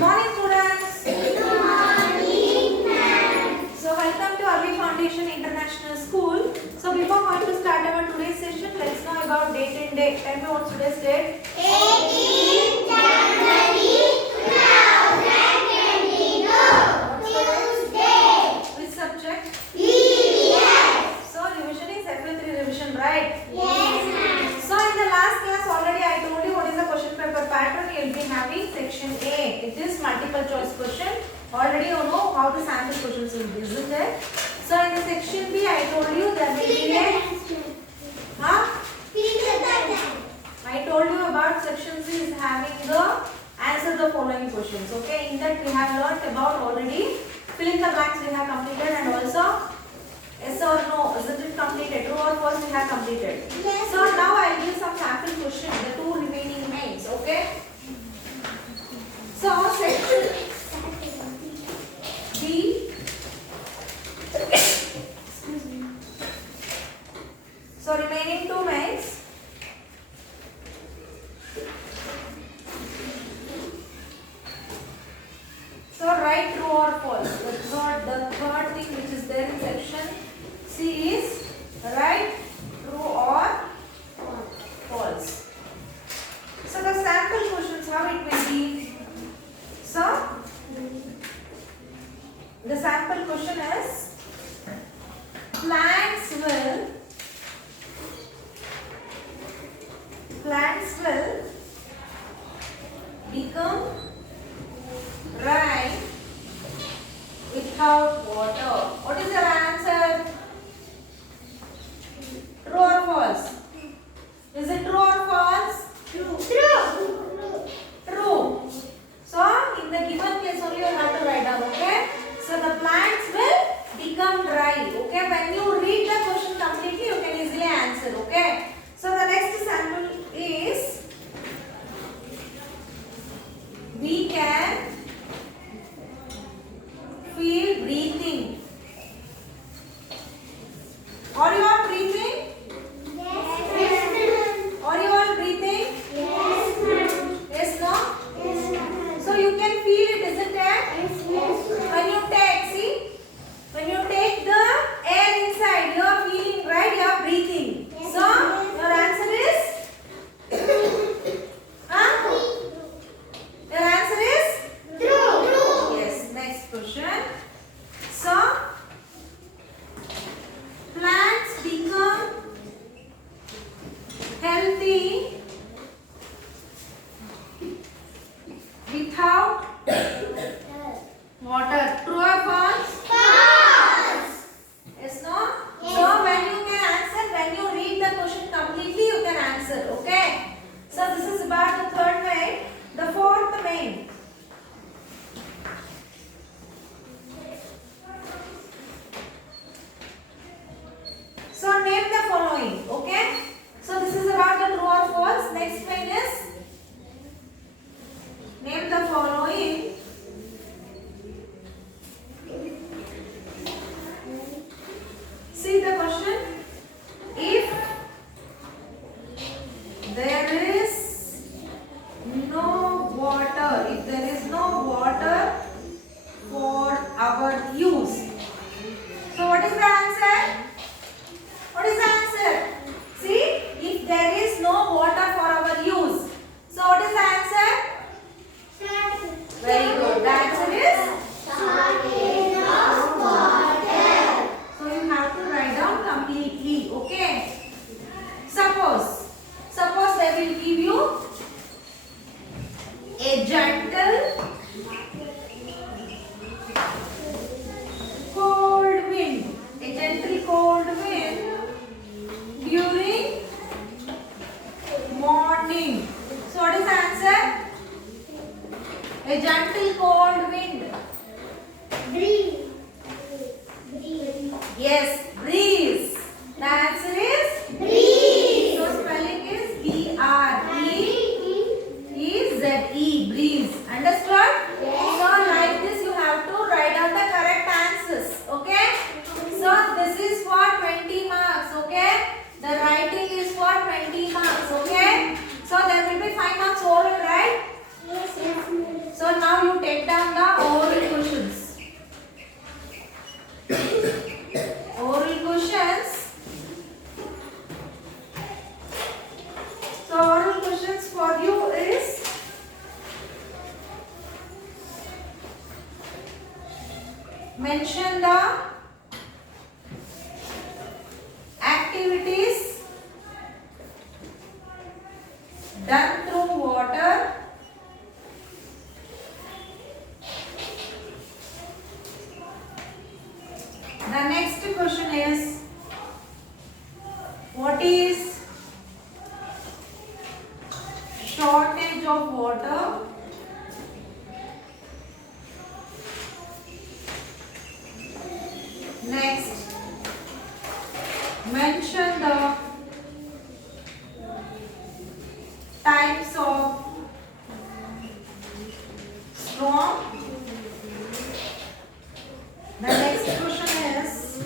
Morning students. Good morning, ma'am. So welcome to Avi Foundation International School. So before going to start our today's session, let's know about date and date. Tell me what's today's date? 18th January 2022. Tuesday. Which subject? EVS. So revision is FL3 revision, right? Yes, ma'am. So in the last class already I told you what is the question paper pattern. You will be having section A. It is multiple choice question. Already you know how the sample questions will be, isn't it? So in the section B I told you there will be a I told you about section C is having the answer the following questions. Okay, in that we have learnt about already fill in the blanks we have completed and also yes or no, isn't it completed? True or false we have completed. Yes. So now I will give some sample questions, the two remaining names. Okay. So section B. So remaining two mains. So write true or false. The third thing which is there in section C is write true or false. So the sample questions how it will be. So the sample question is plants will become dry without water. What is your answer? True or false? Is it true or false? True. True. So in the given place only you have to write down. Okay. So the plants will become dry. Okay. When you read the question completely, you can easily answer. Okay. So the next sample is we can feel breathing. Are you all breathing? Yes, Are you all breathing? ma'am. Yes, no? Yes, ma'am. So you can feel it, isn't it? Yes, ma'am. When you take, see, when you take the air inside, you are feeling, right? You are breathing. Yes, So ma'am. your answer is? Huh? Your answer is? True. Yes. Next question. So plants become healthy without water. True or false? False. Yes, no? Yes. So when you can answer, when you read the question completely, you can answer. Okay? So this is about the third main. The fourth main. So name the following. Okay? So this is about the true or false. Next main is name the following. See the question. If there is no water for our use. So what is the answer? What is the answer? See, if there is no water for our use. So what is the answer? Very good. The answer is? So you have to write down completely. Okay. Suppose they will give you a gentle cold wind. A gentle cold wind during morning. So what is the answer? A gentle cold wind. Yes, breeze. The answer is Breeze. so spelling is B-R-E-E-Z-E, breeze. Understood? Yes. So like this you have to write down the correct answers. Okay? So this is for 20 marks. Okay? The writing is for 20 marks. Okay? So there will be 5 marks overall, right? Yes, ma'am. So now you take mention the activities done through water. The next question is, what is shortage of water? Next, mention the types of storm. The next question is,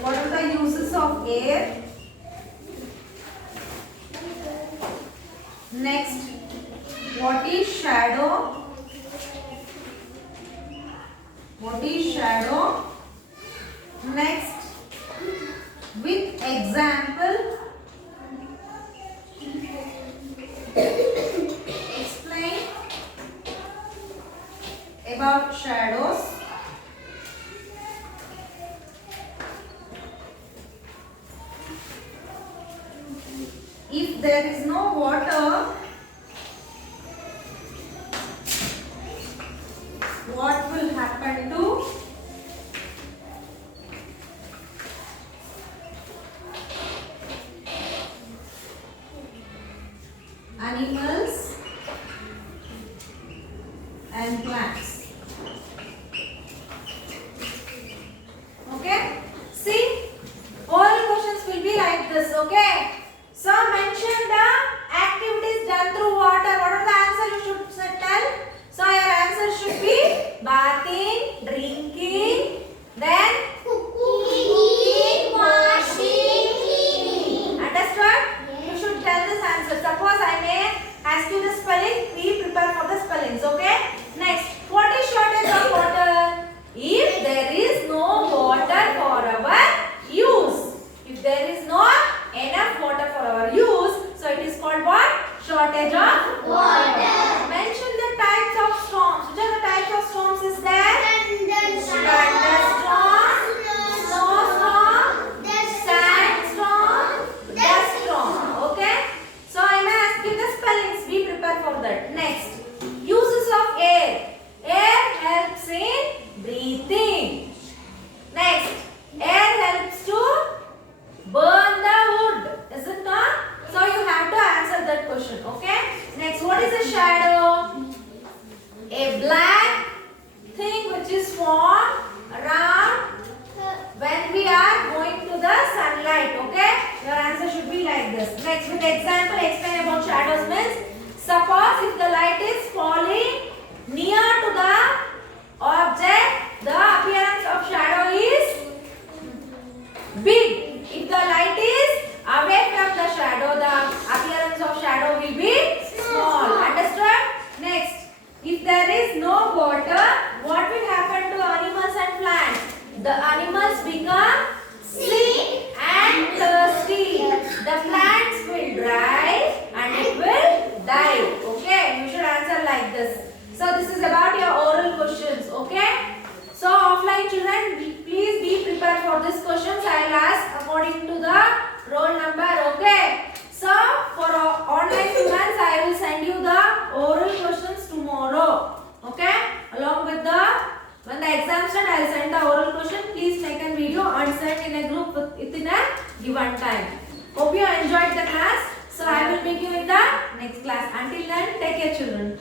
what are the uses of air? Next, what is shadow? What is shadow? Next, with example, explain about shadows. If there is no water, what will happen to animals and plants? Okay, see, all questions will be like this. Okay, so mention the activities done through water. What are the answer you should tell? So your answer should be bathing, drinking, then Cooking, washing, cleaning. understood? You should tell this answer. Suppose I may ask you the spelling, be prepared for the spellings. Okay, next, what is shortage of water? If there is no water for our use. If there is not enough water for our use, so it is called what? Shortage of Water. Mention the types of storms. Which are the types of storms is there? Thunderstorm, snowstorm, sandstorm, dust storm. Okay? So I may ask you the spellings. Be prepared for that. Next, uses of air. Air helps in breathing. Next, air helps to burn the wood. Is it not? So you have to answer that question. Okay? Next, what is a shadow? A black thing which is formed around when we are going to the sunlight. Okay? Your answer should be like this. Next, with example, explain about shadows means, suppose if the light is falling near to the object, the appearance of shadow is big. If the light is away from the shadow, the appearance of shadow will be small. Understood? Next, if there is no water, what will happen to animals and plants? The animals become sick and thirsty. The plants will dry and it will die. Okay, you should answer like this. So this is about your oral questions. Okay. So offline children, please be prepared for these questions. I will ask according to the roll number. Okay. So for online students, I will send you the oral questions tomorrow. Okay. Along with the, when the exam starts, I will send the oral question. Please take a video and send in a group within a given time. Hope you enjoyed the class. So I will meet you in the next class. Until then, take care children.